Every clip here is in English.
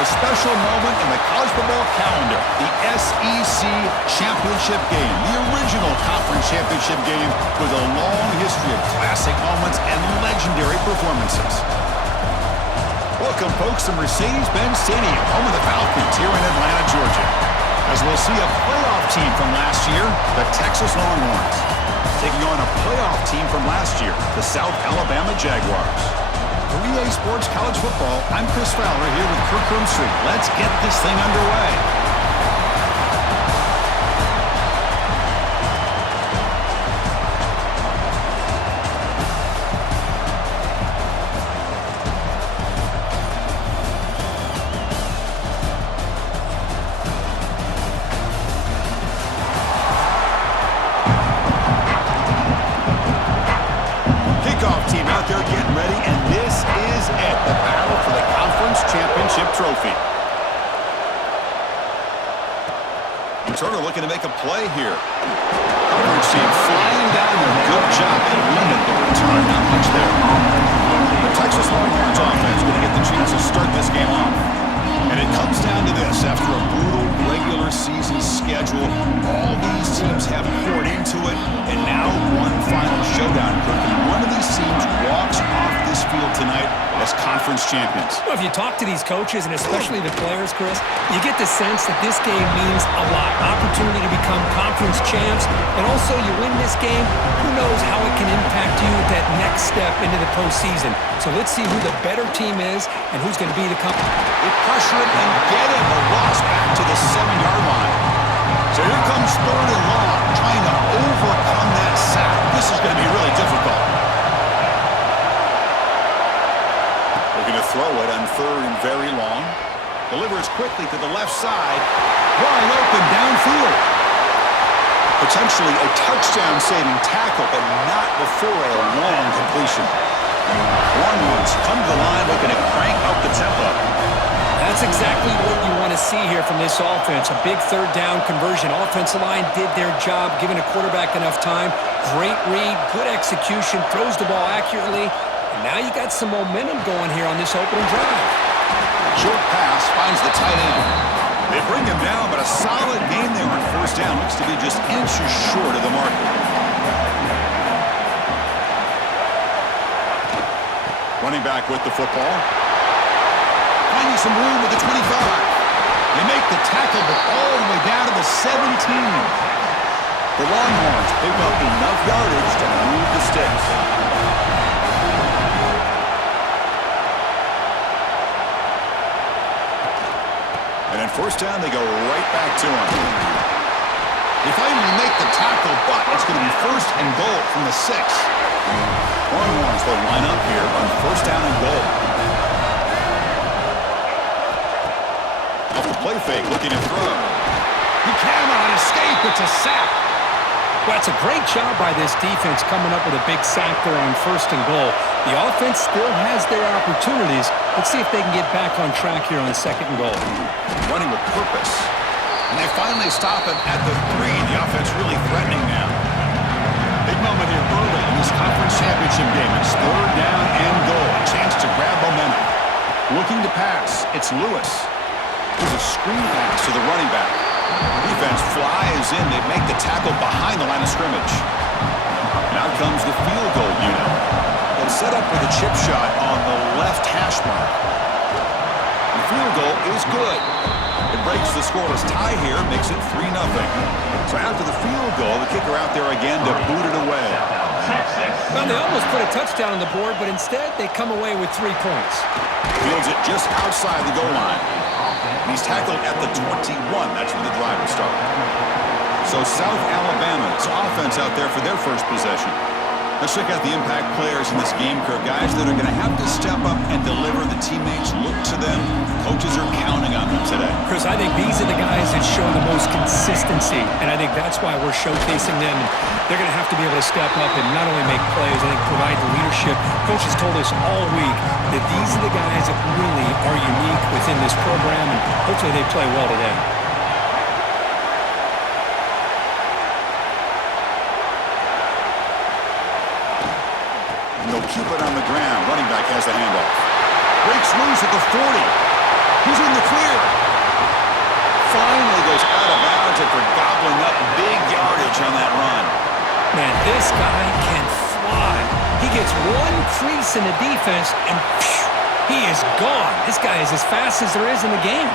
a special moment in the college football calendar, the SEC Championship Game, the original conference championship game with a long history of classic moments and legendary performances. Welcome, folks, to Mercedes-Benz Stadium, home of the Falcons here in Atlanta, Georgia. As we'll see a playoff team from last year, the Texas Longhorns, taking on a playoff team from last year, the South Alabama Jaguars. For EA Sports College Football, I'm Chris Fowler here with Kirk Herbstreit. Let's get this thing underway. Trophy. Turner looking to make a play here. Coverage team flying down there. Good job. They limit the return. Not much there. The Texas Longhorns offense going to get the chance to start this game off. And it comes down to this. After a brutal regular season schedule, all these teams have poured into it, and now one final showdown. And one of these teams walks off this field tonight as conference champions. Well, if you talk to these coaches, and especially the players, Chris, you get the sense that this game means a lot. Opportunity to become conference champs, and also you win this game, who knows how it can impact you at that next step into the postseason. So let's see who the better team is and who's going to be the company. They pressure it and get it. The loss back to the 7-yard line. So here comes 3rd and long, trying to overcome that sack. This is going to be really difficult. Looking to throw it on 3rd and very long. Delivers quickly to the left side. Wide open downfield. Potentially a touchdown-saving tackle, but not before a long completion. Longhorns come to the line looking to crank up the tempo. That's exactly what you want to see here from this offense. A big 3rd down conversion. Offensive line did their job, giving a quarterback enough time. Great read, good execution, throws the ball accurately. And now you got some momentum going here on this opening drive. Short pass finds the tight end. They bring him down, but a solid gain there on 1st down. Looks to be just inches short of the marker. Running back with the football. Finding some room with the 25. They make the tackle, but all the way down to the 17. The Longhorns pick up enough yardage to move the sticks. And then 1st down, they go right back to him. They finally make the tackle, but it's going to be 1st and goal from the 6. Longhorns will line up here on 1st down and goal. Off the play fake, looking to throw. He cannot escape. It's a sack. Well, it's a great job by this defense coming up with a big sack there on 1st and goal. The offense still has their opportunities. Let's see if they can get back on track here on 2nd and goal. Running with purpose. And they finally stop him at the 3. The offense really threatening now. Big moment here early in this conference championship game. It's 3rd down and goal. A chance to grab momentum. Looking to pass. It's Lewis. There's a screen pass to the running back. The defense flies in. They make the tackle behind the line of scrimmage. And out comes the field goal unit. It's set up with a chip shot on the left hash mark. The field goal is good. It breaks the scoreless tie here, makes it 3-0. So after the field goal, the kicker out there again to boot it away. Well, they almost put a touchdown on the board, but instead they come away with 3 points. Fields it just outside the goal line. And he's tackled at the 21. That's where the drive will start. So South Alabama's offense out there for their first possession. Let's check out the impact players in this game, Kirk. Guys that are going to have to step up and deliver. The teammates look to them. Coaches are counting on them today. Chris, I think these are the guys that show the most consistency, and I think that's why we're showcasing them. And they're going to have to be able to step up and not only make plays, I think provide the leadership. Coaches told us all week that these are the guys that really are unique within this program, and hopefully they play well today. They'll keep it on the ground. Running back has the handoff. Breaks loose at the 40. He's in the clear. Finally goes out of bounds after gobbling up big yardage on that run. Man, this guy can fly. He gets one crease in the defense, and phew, he is gone. This guy is as fast as there is in the game.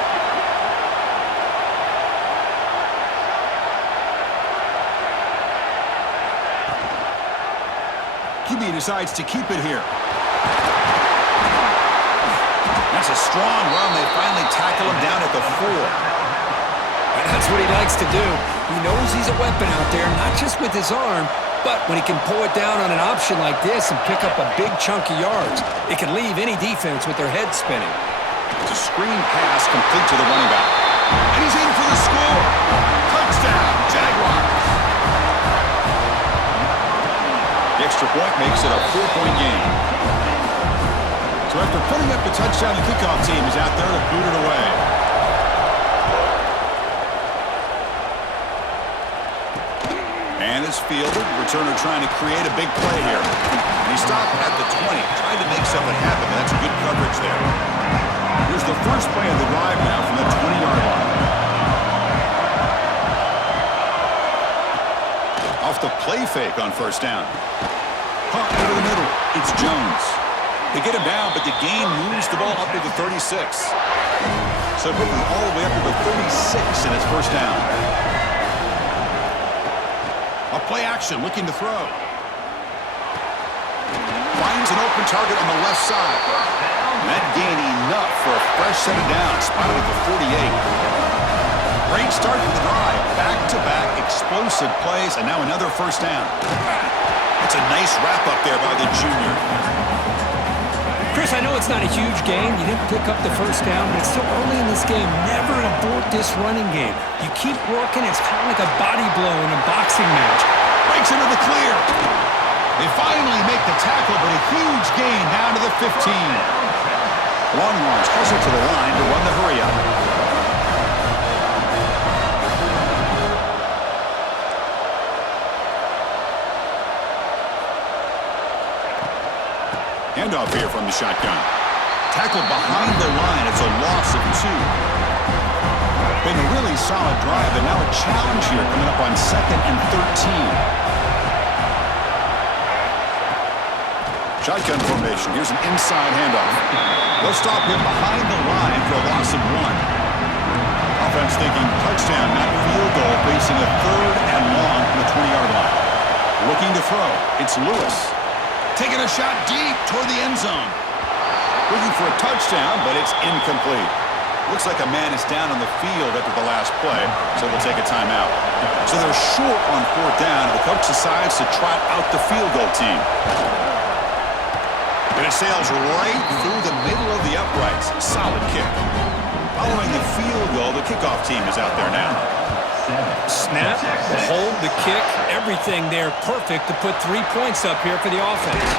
QB decides to keep it here. That's a strong run. They finally tackle him down at the 4. And that's what he likes to do. He knows he's a weapon out there, not just with his arm, but when he can pull it down on an option like this and pick up a big chunk of yards, it can leave any defense with their head spinning. It's a screen pass complete to the running back. And he's in for the score. Touchdown, Jaguars. The extra point makes it a 4-point game. So after putting up the touchdown, the kickoff team is out there to boot it away. And it's fielded. Returner trying to create a big play here. And he stopped at the 20, trying to make something happen, but that's good coverage there. Here's the first play of the drive now from the 20-yard line. Off the play fake on first down. Punt over the middle. It's Jones. They get him down, but the gain moves the ball up to the 36. So quickly all the way up to the 36 in his first down. A play action, looking to throw. Finds an open target on the left side. And that gain enough for a fresh set of downs, spotted at the 48. Great start to the drive. Back-to-back explosive plays, and now another first down. That's a nice wrap-up there by the junior. Chris, I know it's not a huge gain. You didn't pick up the first down, but it's still early in this game. Never abort this running game. You keep working. It's kind of like a body blow in a boxing match. Breaks into the clear. They finally make the tackle, but a huge gain down to the 15. Longhorns hustle to the line to run the hurry-up. Handoff here from the shotgun. Tackled behind the line. It's a loss of 2. Been a really solid drive, and now a challenge here coming up on 2nd and 13. Shotgun formation. Here's an inside handoff. They'll stop him behind the line for a loss of 1. Offense thinking touchdown, not field goal, facing a 3rd and long from the 20-yard line. Looking to throw. It's Lewis. Taking a shot deep toward the end zone. Looking for a touchdown, but it's incomplete. Looks like a man is down on the field after the last play, so they'll take a timeout. So they're short on 4th down, and the coach decides to trot out the field goal team. And it sails right through the middle of the uprights. Solid kick. Following the field goal, the kickoff team is out there now. Snap, the hold, the kick, everything there perfect to put 3 points up here for the offense.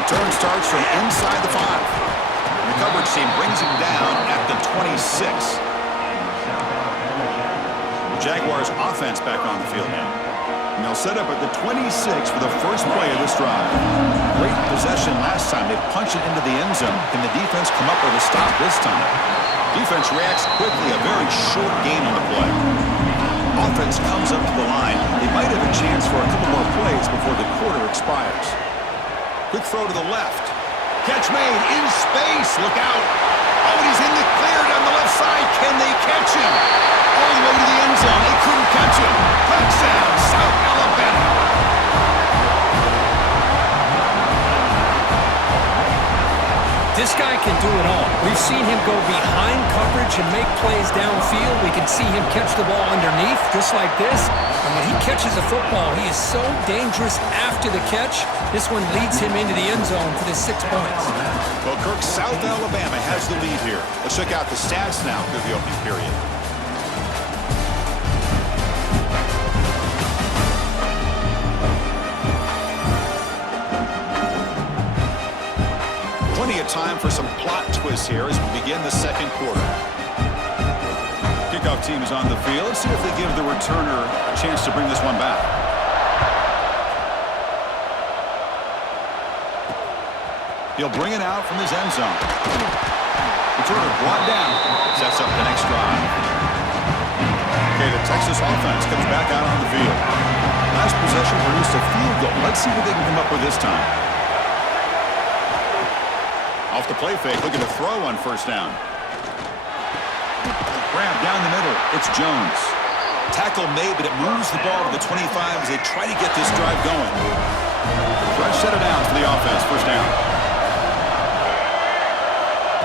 Return starts from inside the 5. The coverage team brings him down at the 26. The Jaguars offense back on the field now. And they'll set up at the 26 for the first play of this drive. Great possession last time. They punch it into the end zone. Can the defense come up with a stop this time? Defense reacts quickly. A very short gain on the play. Offense comes up to the line. They might have a chance for a couple more plays before the quarter expires. Quick throw to the left. Catch made in space. Look out. Oh, and he's in the clear down the left side. Can they catch him? All the way to the end zone. They couldn't catch him. Touchdown, South Alabama. This guy can do it all. We've seen him go behind coverage and make plays downfield. We can see him catch the ball underneath, just like this. And when he catches a football, he is so dangerous after the catch. This one leads him into the end zone for the 6 points. Well, Kirk, South Alabama has the lead here. Let's check out the stats now through the opening period. Plenty of time for some plot twists here as we begin the second quarter. Kickoff team is on the field. Let's see if they give the returner a chance to bring this one back. He'll bring it out from his end zone. It's ordered brought down. Sets up the next drive. Okay, the Texas offense comes back out on the field. Last possession produced a field goal. Let's see what they can come up with this time. Off the play fake, looking to throw on first down. Grab down the middle. It's Jones. Tackle made, but it moves the ball to the 25 as they try to get this drive going. Fresh set of downs for the offense. First down.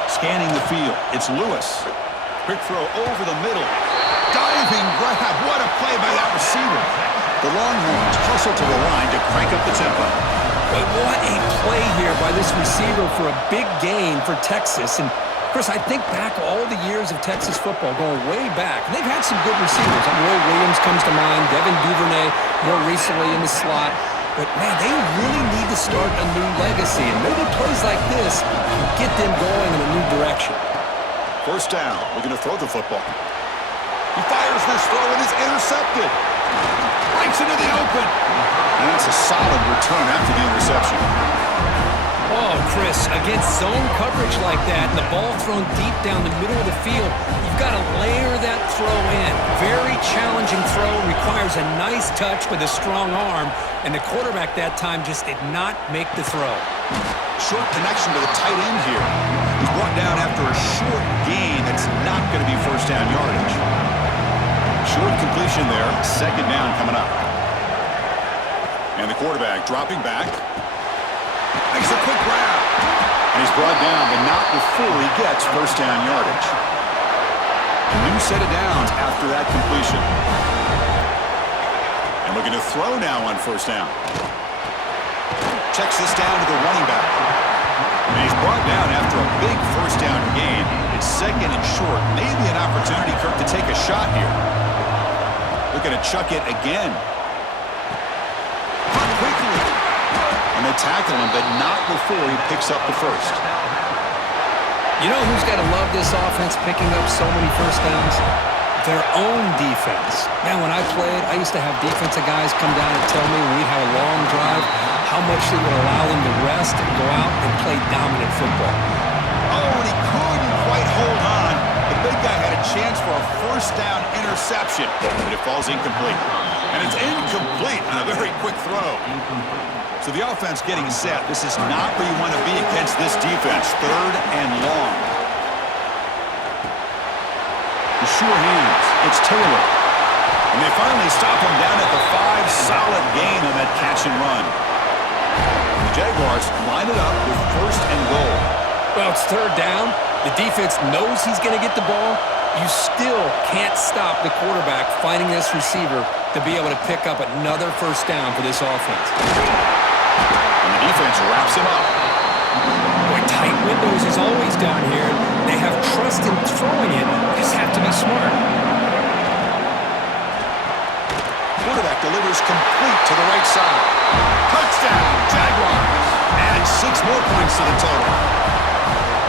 Scanning the field. It's Lewis. Quick throw over the middle. Diving grab. What a play by that receiver. The Longhorns hustle to the line to crank up the tempo. But what a play here by this receiver for a big gain for Texas. And Chris, I think back all the years of Texas football, going way back. And they've had some good receivers. Roy Williams comes to mind, Devin Duvernay more recently in the slot. But, man, they really need to start a new legacy. And maybe plays like this can get them going in a new direction. First down. Looking to throw the football. He fires this throw and is intercepted. Breaks into the open. And that's a solid return after the interception. Oh, Chris, against zone coverage like that, and the ball thrown deep down the middle of the field, you've got to layer that throw in. Very challenging throw, requires a nice touch with a strong arm, and the quarterback that time just did not make the throw. Short connection to the tight end here. He's brought down after a short gain that's not going to be first down yardage. Short completion there, second down coming up. And the quarterback dropping back. Makes a quick grab. And he's brought down, but not before he gets first down yardage. A new set of downs after that completion. And looking to throw now on first down. Checks this down to the running back. And he's brought down after a big first down gain. It's second and short. Maybe an opportunity, Kirk, to take a shot here. Looking to chuck it again. Caught quickly. And they tackle him, but not before he picks up the first. You know who's got to love this offense picking up so many first downs? Their own defense. Man, when I played, I used to have defensive guys come down and tell me when we had a long drive how much they would allow them to rest and go out and play dominant football. Oh, and he couldn't quite hold on. The big guy had a chance for a first down interception, but it falls incomplete. And it's incomplete on a very quick throw. So the offense getting set. This is not where you want to be against this defense. Third and long. The sure hands. It's Taylor. And they finally stop him down at the 5. Solid gain on that catch and run. And the Jaguars line it up with first and goal. Well, it's third down. The defense knows he's going to get the ball. You still can't stop the quarterback finding this receiver to be able to pick up another first down for this offense. And the defense wraps him up. Boy, tight windows is always down here. They have trust in throwing it. They just have to be smart. Quarterback delivers complete to the right side. Touchdown, Jaguars. Add 6 more points to the total.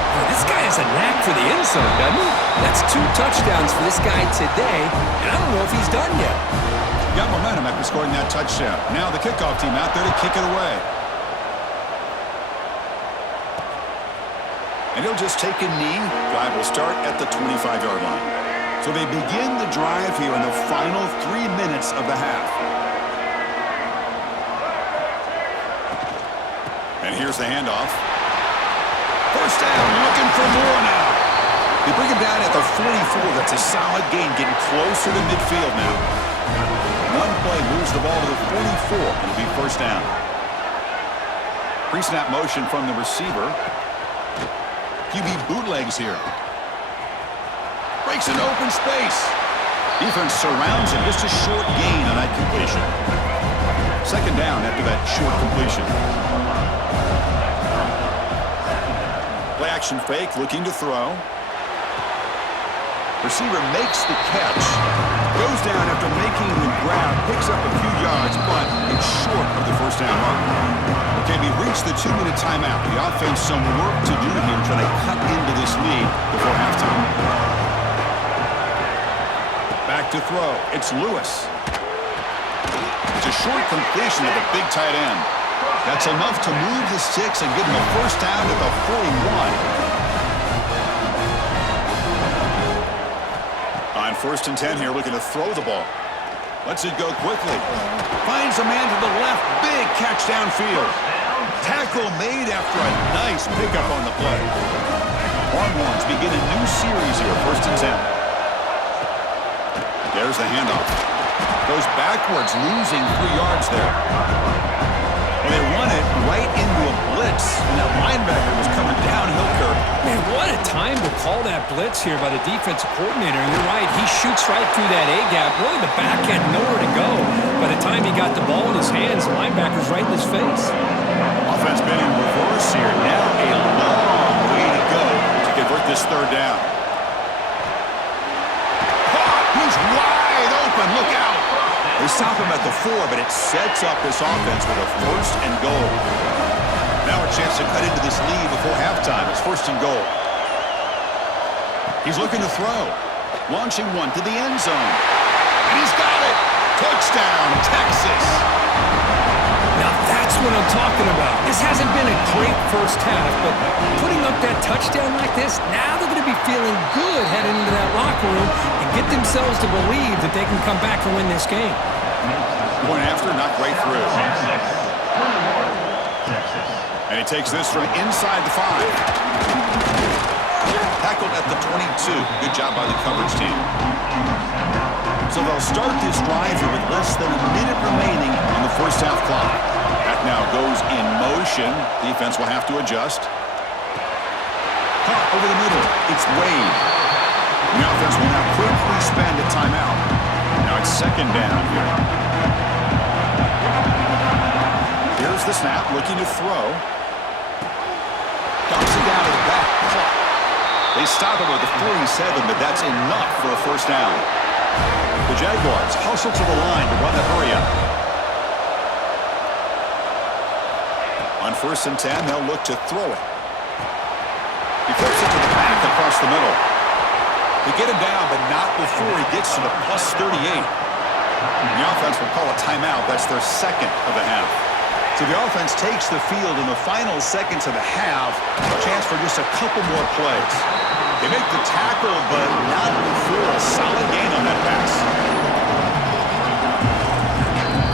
Boy, this guy has a knack for the end zone, doesn't he? That's 2 touchdowns for this guy today, and I don't know if he's done yet. Got momentum after scoring that touchdown. Now the kickoff team out there to kick it away. And he'll just take a knee. Drive will start at the 25-yard line. So they begin the drive here in the final 3 minutes of the half. And here's the handoff. First down, looking for more now. They bring him down at the 44. That's a solid gain, getting closer to midfield now. One play moves the ball to the 44. It'll be first down. Pre-snap motion from the receiver. QB bootlegs here. Breaks into open space. Defense surrounds him. Just a short gain on that completion. Second down after that short completion. Play action fake, looking to throw. Receiver makes the catch. Goes down after making the grab. Picks up a few yards, but it's short of the first down mark. Okay, we reached the 2-minute timeout. The offense some work to do here, trying to cut into this lead before halftime. Back to throw. It's Lewis. It's a short completion to the big tight end. That's enough to move the sticks and give him a first down at the 41. first and 10 here, looking to throw the ball. Lets it go quickly. Finds a man to the left. Big catch downfield. Tackle made after a nice pickup on the play. Longhorns begin a new series here, first and 10. There's the handoff. Goes backwards, losing 3 yards there. And they run it right into a blitz. And that linebacker was coming downhill, Kirk. Man, what a time to call that blitz here by the defensive coordinator. And you're right, he shoots right through that A-gap. Really, the back had nowhere to go. By the time he got the ball in his hands, the linebacker's right in his face. Offense been in reverse here. Now a long way to go to convert this third down. He's wide open. Look out. They stop him at the 4, but it sets up this offense with a first and goal. Now a chance to cut into this lead before halftime. It's first and goal. He's looking to throw. Launching one to the end zone. And he's got it. Touchdown, Texas. Now that's what I'm talking about. This hasn't been a great first half, but putting up that touchdown like this, now they're going to be feeling good heading into that locker room and get themselves to believe that they can come back and win this game. Point after, not great through. And he takes this from inside the 5. Tackled at the 22. Good job by the coverage team. So they'll start this drive here with less than a minute remaining on the first half clock. That now goes in motion. Defense will have to adjust. Caught over the middle. It's Wade. The offense will now quickly spend a timeout. Now it's second down here. Here's the snap, looking to throw. Dumps it down to the back. Caught. They stop him at the 47, but that's enough for a first down. The Jaguars hustle to the line to run the hurry up. On first and 10, they'll look to throw it. He flips it to the back across the middle. They get him down, but not before he gets to the plus 38. The offense will call a timeout. That's their second of the half. So the offense takes the field in the final seconds of the half. A chance for just a couple more plays. They make the tackle, but not before a solid gain on that pass.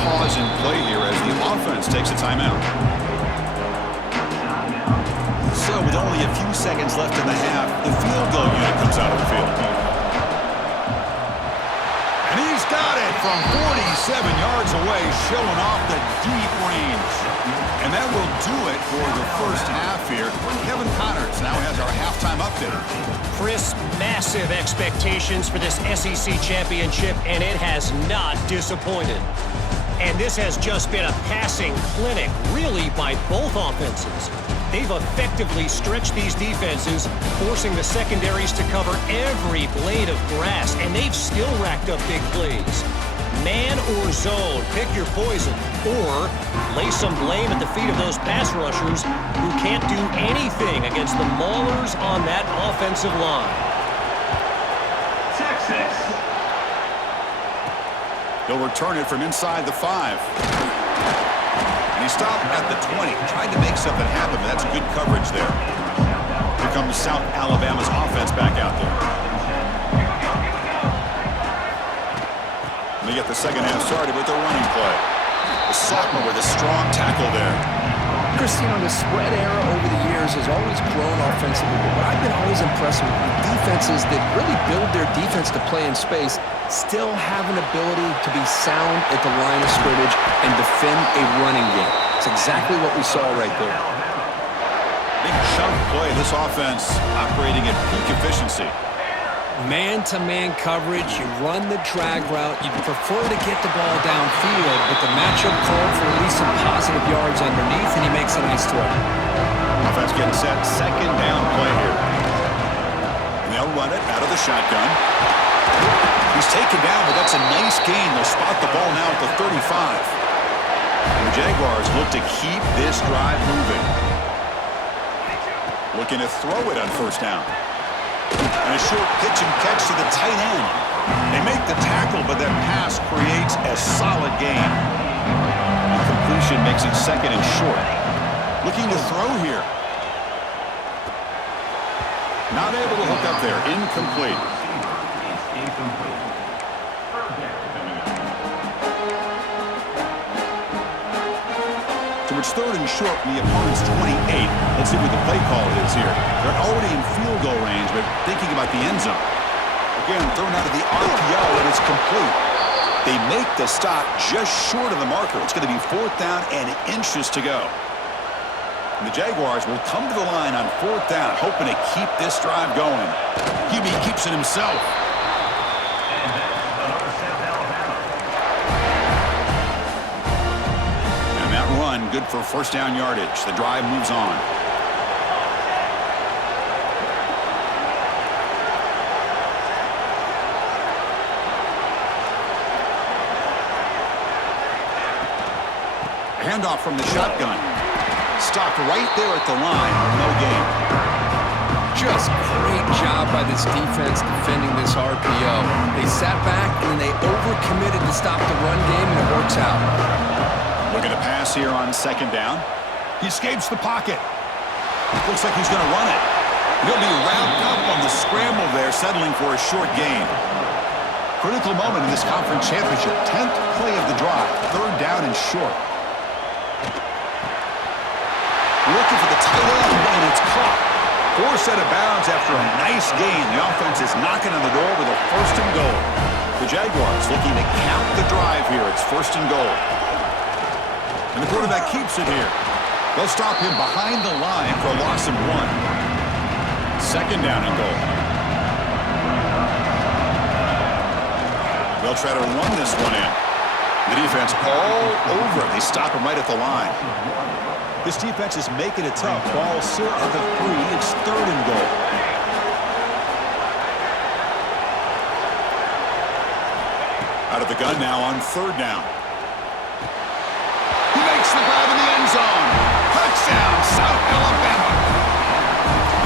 Pause and play here as the offense takes a timeout. So with only a few seconds left in the half, the field goal unit comes out of the field. And he's got it from 47 yards away, showing off the deep range. And that will do it for the first half here. Kevin Connors now has our halftime update. Chris, massive expectations for this SEC championship, and it has not disappointed. And this has just been a passing clinic, really, by both offenses. They've effectively stretched these defenses, forcing the secondaries to cover every blade of grass, and they've still racked up big plays. Man or zone, pick your poison, or lay some blame at the feet of those pass rushers who can't do anything against the maulers on that offensive line. Texas. He'll return it from inside the 5. And he stopped at the 20. Tried to make something happen, but that's good coverage there. Here comes South Alabama's offense back out there. And they get the second half started with a running play. The sophomore with a strong tackle there. Christine, the spread era over the years has always grown offensively, but what I've been always impressed with defenses that really build their defense to play in space still have an ability to be sound at the line of scrimmage and defend a running game. It's exactly what we saw right there. Big chunk play. This offense operating at peak efficiency. Man-to-man coverage, you run the drag route. You'd prefer to get the ball downfield, but the matchup called for at least some positive yards underneath, and he makes a nice throw. Offense getting set. Second down play here. And they'll run it out of the shotgun. He's taken down, but that's a nice gain. They'll spot the ball now at the 35. And the Jaguars look to keep this drive moving. Looking to throw it on first down. And a short pitch and catch to the tight end. They make the tackle, but that pass creates a solid gain. And completion makes it second and short. Looking to throw here. Not able to hook up there. Incomplete. So it's third and short from the opponent's 28. Let's see what the play call is here. They're already in field goal range, but thinking about the end zone. Again, thrown out of the RPO, and it's complete. They make the stop just short of the marker. It's going to be fourth down and inches to go. And the Jaguars will come to the line on fourth down, hoping to keep this drive going. QB keeps it himself. And that run, good for first down yardage. The drive moves on. Handoff from the shotgun. Stopped right there at the line. No gain. Just great job by this defense defending this RPO. They sat back and then they overcommitted to stop the run game, and it works out. Look at a pass here on second down. He escapes the pocket. Looks like he's going to run it. He'll be wrapped up on the scramble there, settling for a short gain. Critical moment in this conference championship. 10th play of the drive. Third down and short. Looking for the tight end, and it's caught. Forced out of bounds after a nice gain. The offense is knocking on the door with a first and goal. The Jaguars looking to count the drive here. It's first and goal. And the quarterback keeps it here. They'll stop him behind the line for a loss of 1. Second down and goal. They'll try to run this one in. The defense all over. They stop him right at the line. This defense is making it tough. Ball set at the 3. It's third and goal. Out of the gun now on third down. He makes the grab in the end zone. Touchdown, South Alabama.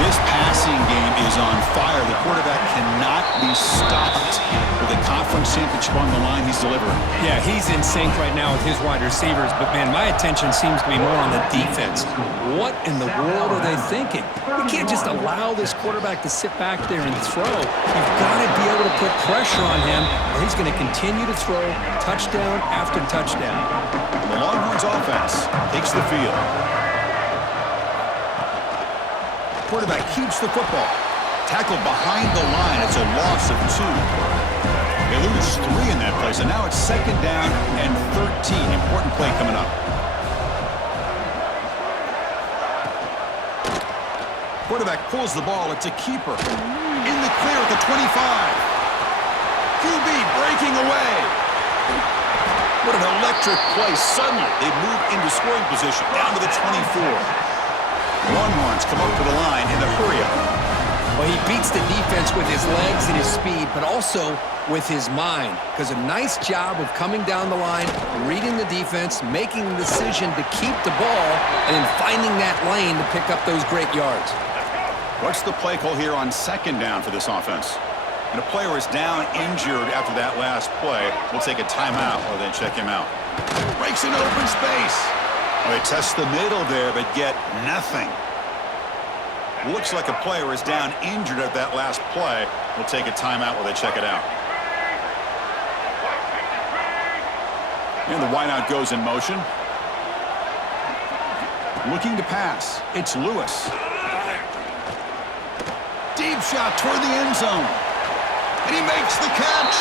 This passing game is on fire. The quarterback cannot be stopped. With a conference championship on the line, he's delivering. Yeah, he's in sync right now with his wide receivers, but, man, my attention seems to be more on the defense. What in the world are they thinking? You can't just allow this quarterback to sit back there and throw. You've got to be able to put pressure on him, or he's going to continue to throw touchdown after touchdown. The Longhorns offense takes the field. Quarterback keeps the football. Tackled behind the line. It's a loss of 2. They lose 3 in that play, so now it's second down and 13. Important play coming up. Quarterback pulls the ball. It's a keeper. In the clear at the 25. QB breaking away. What an electric play. Suddenly, they move into scoring position. Down to the 24. Longhorns come up to the line in the hurry-up. Well, he beats the defense with his legs and his speed, but also with his mind. Because a nice job of coming down the line, reading the defense, making the decision to keep the ball, and then finding that lane to pick up those great yards. What's the play call here on second down for this offense? And a player is down injured after that last play. We'll take a timeout or then check him out. Breaks into open space. Oh, they test the middle there, but get nothing. Looks like a player is down injured at that last play. We'll take a timeout while they check it out. And the wideout goes in motion. Looking to pass. It's Lewis. Deep shot toward the end zone. And he makes the catch.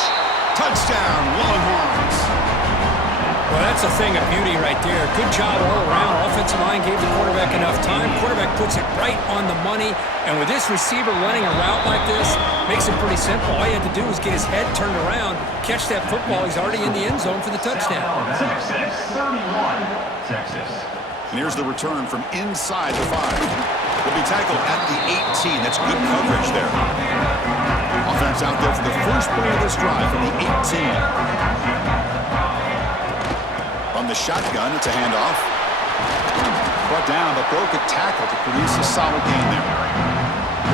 Touchdown, Longhorns. Well, that's a thing of beauty right there. Good job all around. Offensive line gave the quarterback enough time. Quarterback puts it right on the money. And with this receiver running a route like this, makes it pretty simple. All you had to do was get his head turned around, catch that football. He's already in the end zone for the touchdown. Texas, 31, Texas. And here's the return from inside the 5. He'll be tackled at the 18. That's good coverage there. Offense out there for the first play of this drive from the 18. On the shotgun, it's a handoff. Brought down, but broke a tackle to produce a solid gain there.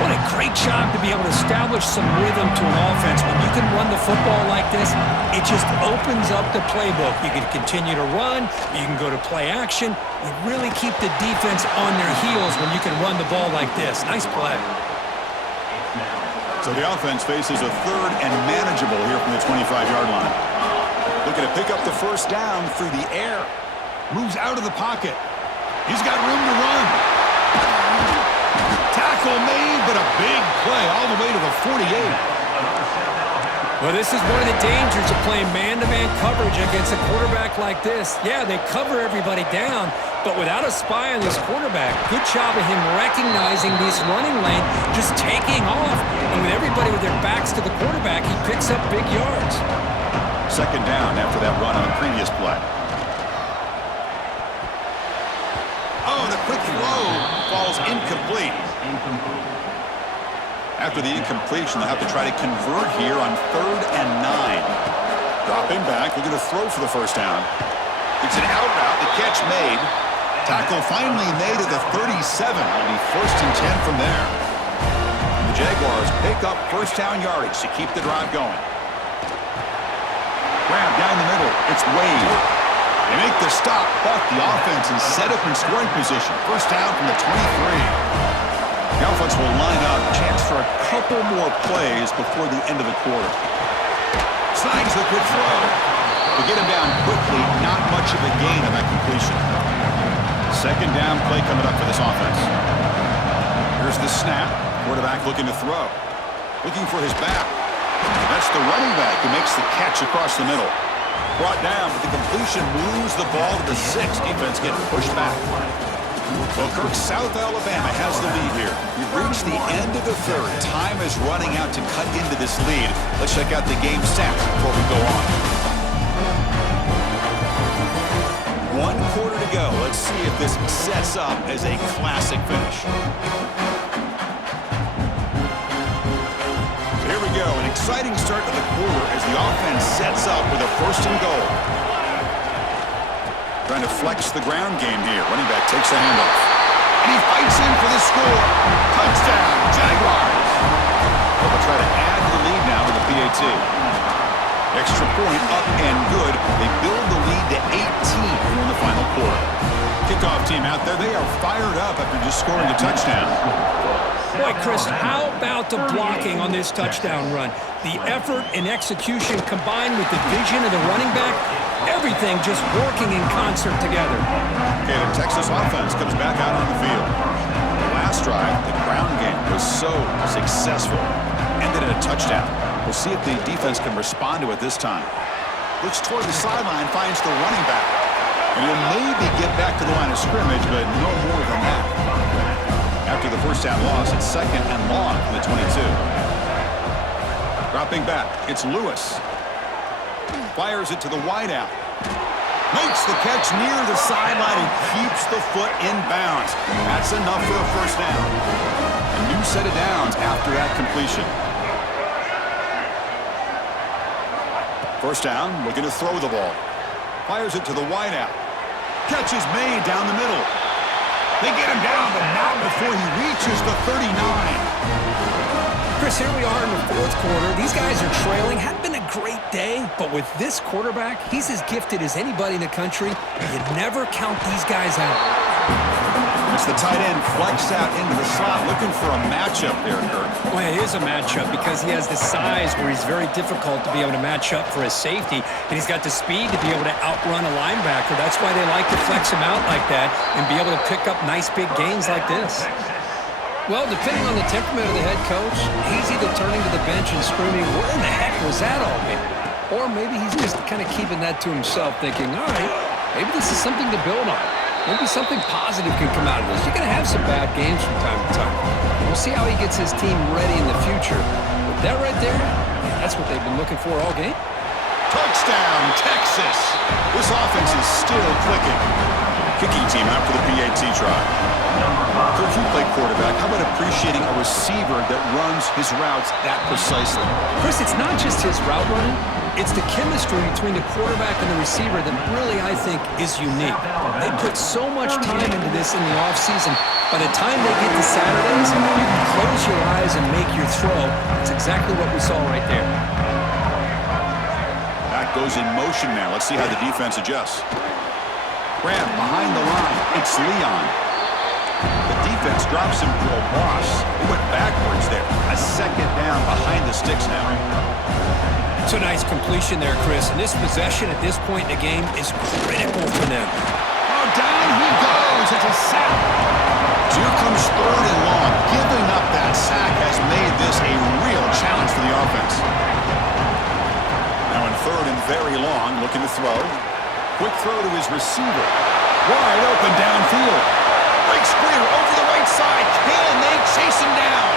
What a great job to be able to establish some rhythm to an offense. When you can run the football like this, it just opens up the playbook. You can continue to run. You can go to play action. You really keep the defense on their heels when you can run the ball like this. Nice play. So the offense faces a third and manageable here from the 25-yard line. Looking to pick up the first down through the air. Moves out of the pocket. He's got room to run. Tackle made, but a big play all the way to the 48. Well, this is one of the dangers of playing man-to-man coverage against a quarterback like this. Yeah, they cover everybody down, but without a spy on this quarterback, good job of him recognizing this running lane, just taking off. And with everybody with their backs to the quarterback, he picks up big yards. Second down after that run on the previous play. Oh, the quick throw falls incomplete. After the incompletion, they'll have to try to convert here on 3rd and 9. Dropping back, looking to throw for the first down. It's an out route, the catch made. Tackle finally made at the 37. It'll be 1st and 10 from there. The Jaguars pick up first down yardage to keep the drive going. Grab down the middle, it's Wade. They make the stop, but the offense is set up in scoring position. First down from the 23. The offense will line up, chance for a couple more plays before the end of the quarter. Slides the good throw. To get him down quickly, not much of a gain on that completion. Second down play coming up for this offense. Here's the snap. Quarterback looking to throw. Looking for his back. That's the running back who makes the catch across the middle. Brought down, but the completion moves the ball to the 6. Defense getting pushed back. Well, Kirk, South Alabama has the lead here. We've reached the end of the 3rd. Time is running out to cut into this lead. Let's check out the game stats before we go on. 1 quarter to go. Let's see if this sets up as a classic finish. Here we go. An exciting start to the quarter as the offense sets up with a 1st and goal. Trying to flex the ground game here. Running back takes a handoff. And he fights in for the score. Touchdown, Jaguars. Well, they'll try to add to the lead now with the PAT. Extra point up and good. They build the lead to 18 here in the final quarter. Kickoff team out there. They are fired up after just scoring a touchdown. Boy, Chris, how about the blocking on this touchdown run? The effort and execution combined with the vision of the running back, everything just working in concert together. Okay, the Texas offense comes back out on the field. The last drive, the ground game was so successful. Ended in a touchdown. We'll see if the defense can respond to it this time. Looks toward the sideline, finds the running back. And he'll maybe get back to the line of scrimmage, but no more than that. After the first down loss, it's 2nd and long from the 22. Dropping back, it's Lewis. Fires it to the wideout. Makes the catch near the sideline and keeps the foot in bounds. That's enough for a first down. A new set of downs after that completion. First down, looking to throw the ball. Fires it to the wideout. Catch is made down the middle. They get him down, but not before he reaches the 39. Chris, here we are in the 4th quarter. These guys are trailing. Hadn't been a great day, but with this quarterback, he's as gifted as anybody in the country. You never count these guys out. It's the tight end flex out into the slot, looking for a matchup there, Kirk. Well, it is a matchup because he has the size where he's very difficult to be able to match up for his safety, and he's got the speed to be able to outrun a linebacker. That's why they like to flex him out like that and be able to pick up nice big gains like this. Well, depending on the temperament of the head coach, he's either turning to the bench and screaming, "What in the heck was that all mean?" Or maybe he's just kind of keeping that to himself, thinking, all right, maybe this is something to build on. Maybe something positive can come out of this. You're going to have some bad games from time to time. We'll see how he gets his team ready in the future. But that right there, that's what they've been looking for all game. Touchdown, Texas. This offense is still clicking. Kicking team out for the PAT try. Kirk, you play quarterback. How about appreciating a receiver that runs his routes that precisely? Chris, it's not just his route running. It's the chemistry between the quarterback and the receiver that really, I think, is unique. They put so much time into this in the offseason. By the time they get to Saturdays, you can close your eyes and make your throw. That's exactly what we saw right there. That goes in motion now. Let's see how the defense adjusts. Grab behind the line. It's Leon. The defense drops him for a loss. He went backwards there. A second down behind the sticks now. It's a nice completion there, Chris. And this possession at this point in the game is critical for them. Oh, down he goes. It's a very long, looking to throw. Quick throw to his receiver. Wide open downfield. Breaks clear over the right side. Can they chase him down?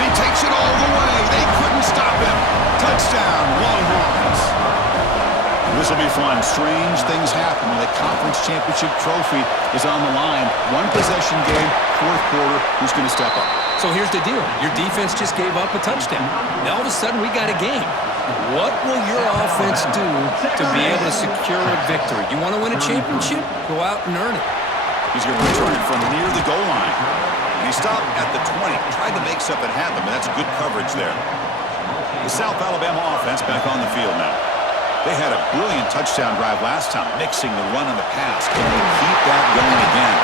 And he takes it all the way. They couldn't stop him. Touchdown, Longhorns. This will be fun. Strange things happen when the conference championship trophy is on the line. One possession game, fourth quarter. Who's going to step up? So here's the deal. Your defense just gave up a touchdown. Now all of a sudden we got a game. What will your offense do to be able to secure a victory? You want to win a championship? Go out and earn it. He's going to return it from near the goal line. And he stopped at the 20. Tried to make something happen, but that's good coverage there. The South Alabama offense back on the field now. They had a brilliant touchdown drive last time, mixing the run and the pass. Can they keep that going again?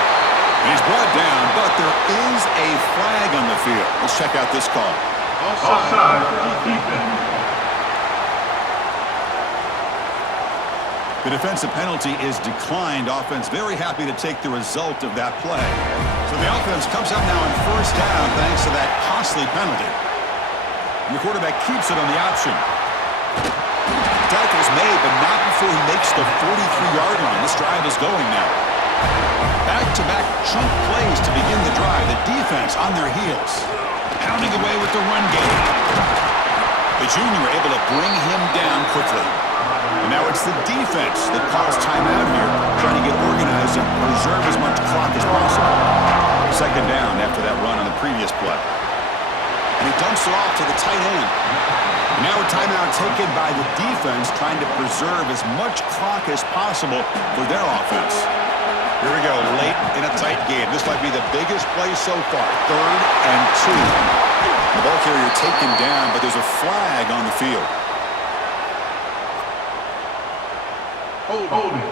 And he's brought down, but there is a flag on the field. Let's check out this call. Offside, defense. The defensive penalty is declined. Offense very happy to take the result of that play. So the offense comes up now on first down thanks to that costly penalty. And the quarterback keeps it on the option. Tackle's made, but not before he makes the 43-yard line. This drive is going now. Back-to-back chunk plays to begin the drive. The defense on their heels. Pounding away with the run game. The junior able to bring him down quickly. And now it's the defense that calls timeout here, trying to get organized and preserve as much clock as possible. Second down after that run on the previous play. And he dumps it off to the tight end. And now a timeout taken by the defense, trying to preserve as much clock as possible for their offense. Here we go, late in a tight game. This might be the biggest play so far. 3rd and 2. The ball carrier taken down, but there's a flag on the field. Holding.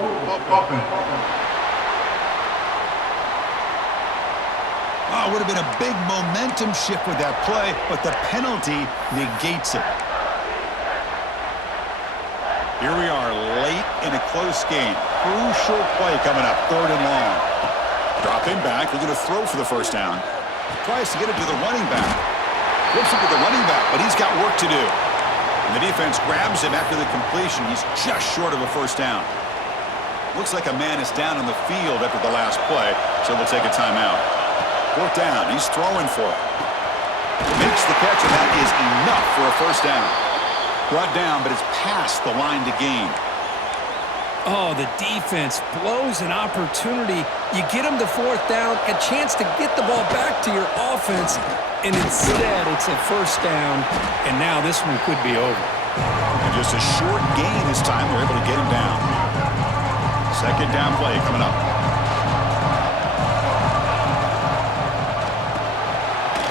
Oh, it would have been a big momentum shift with that play, but the penalty negates it. Here we are, late in a close game. Crucial play coming up, 3rd and long. Dropping back, looking to throw for the first down. Tries to get it to the running back. Flips it to the running back, but he's got work to do. And the defense grabs him after the completion. He's just short of a first down. Looks like a man is down on the field after the last play, so we'll take a timeout. 4th down, he's throwing for it. Makes the catch, and that is enough for a first down. Brought down, but it's past the line to gain. Oh, the defense blows an opportunity. You get them to 4th down, a chance to get the ball back to your offense, and instead it's a first down, and now this one could be over. And just a short gain this time, they're able to get him down. Second down play coming up.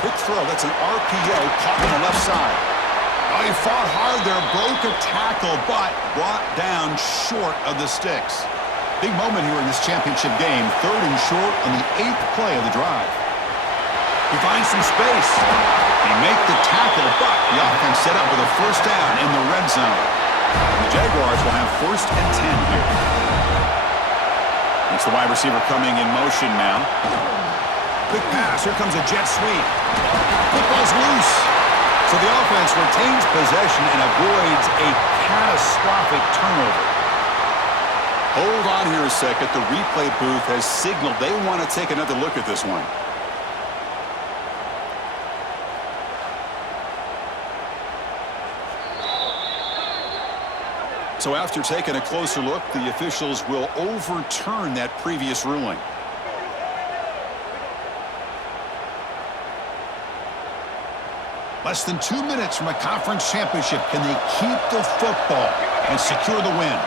Quick throw, that's an RPO caught on the left side. Oh, he fought hard there, broke a tackle, but brought down short of the sticks. Big moment here in this championship game. 3rd and short on the 8th play of the drive. He finds some space. They make the tackle, but the offense set up with a first down in the red zone. And the Jaguars will have 1st and 10 here. It's the wide receiver coming in motion now. Quick pass. Here comes a jet sweep. Football's loose. So the offense retains possession and avoids a catastrophic turnover. Hold on here a second. The replay booth has signaled they want to take another look at this one. So after taking a closer look, the officials will overturn that previous ruling. Less than 2 minutes from a conference championship. Can they keep the football and secure the win?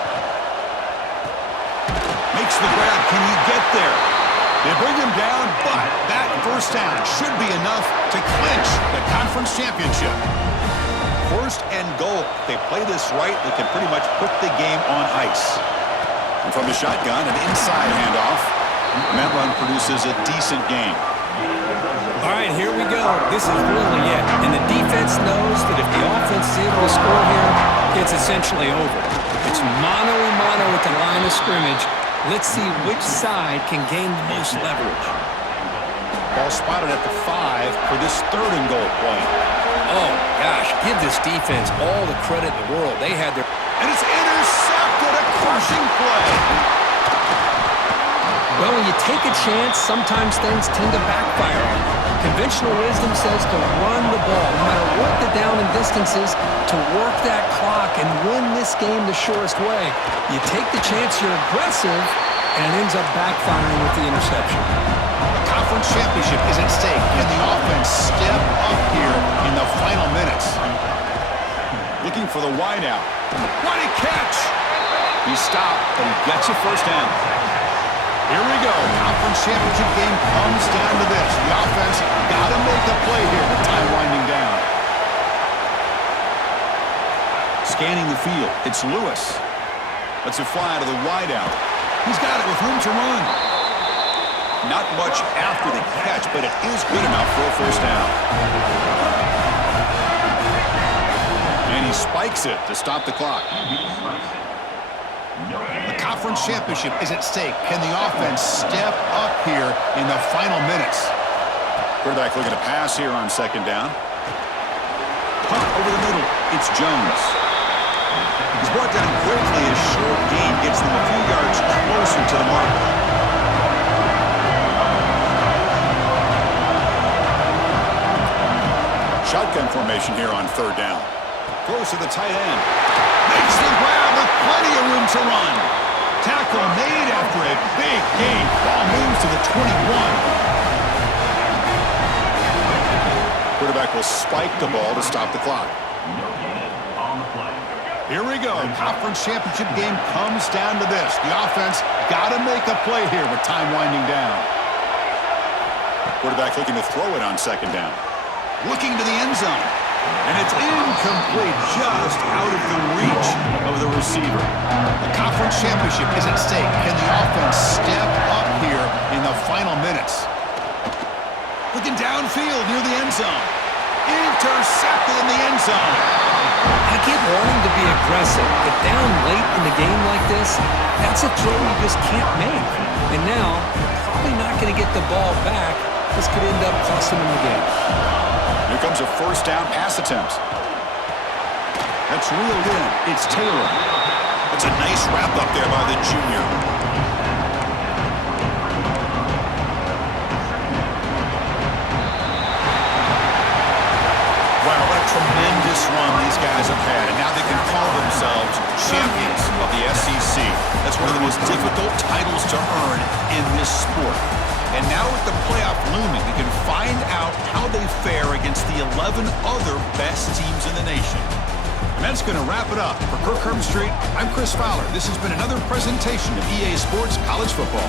Makes the grab. Can he get there? They bring him down, but that first down should be enough to clinch the conference championship. 1st and goal. If they play this right, they can pretty much put the game on ice. And from the shotgun, an inside handoff. And that run produces a decent gain. All right, here we go. This is really it. And the defense knows that if the offense is able to score here, it's essentially over. It's mano-a-mano at the line of scrimmage. Let's see which side can gain the most leverage. Ball spotted at the 5 for this 3rd and goal play. Oh, gosh, give this defense all the credit in the world. They had their... And it's intercepted, a crushing play. Well, when you take a chance, sometimes things tend to backfire on you. Conventional wisdom says to run the ball, no matter what the down and distance is, to work that clock and win this game the shortest way. You take the chance, you're aggressive, and it ends up backfiring with the interception. The conference championship is at stake. Can the offense step up here in the final minutes? Looking for the wideout. What a catch! He stopped, but he gets a first down. Here we go. Conference championship game comes down to this. The offense got to make a play here with time winding down. Scanning the field. It's Lewis. Lets it fly to the wideout. He's got it with room to run. Not much after the catch, but it is good enough for a first down. And he spikes it to stop the clock. The conference championship is at stake. Can the offense step up here in the final minutes? Quarterback looking to pass here on second down. Punt over the middle. It's Jones. He's brought down quickly. A short gain gets them a few yards closer to the mark. Shotgun formation here on third down. Close to the tight end. Makes the grab with plenty of room to run. Tackle made after a big gain. Ball moves to the 21. Quarterback will spike the ball to stop the clock. Here we go. Conference championship game comes down to this. The offense got to make a play here with time winding down. Quarterback looking to throw it on second down. Looking to the end zone. And it's incomplete, just out of the reach of the receiver. The conference championship is at stake. Can the offense step up here in the final minutes? Looking downfield near the end zone. Intercepted in the end zone. I get wanting to be aggressive, but down late in the game like this, that's a throw you just can't make. And now, you're probably not going to get the ball back. This could end up costing them the game. Here comes a first down pass attempt. That's reeled in. It's Taylor. That's a nice wrap up there by the junior. Wow, what a tremendous run these guys have had. And now they can call themselves champions of the SEC. That's one of the most difficult titles to earn in this sport. And now with the playoff looming, we can find out how they fare against the 11 other best teams in the nation. And that's going to wrap it up. For Kirk Herbstreit, I'm Chris Fowler. This has been another presentation of EA Sports College Football.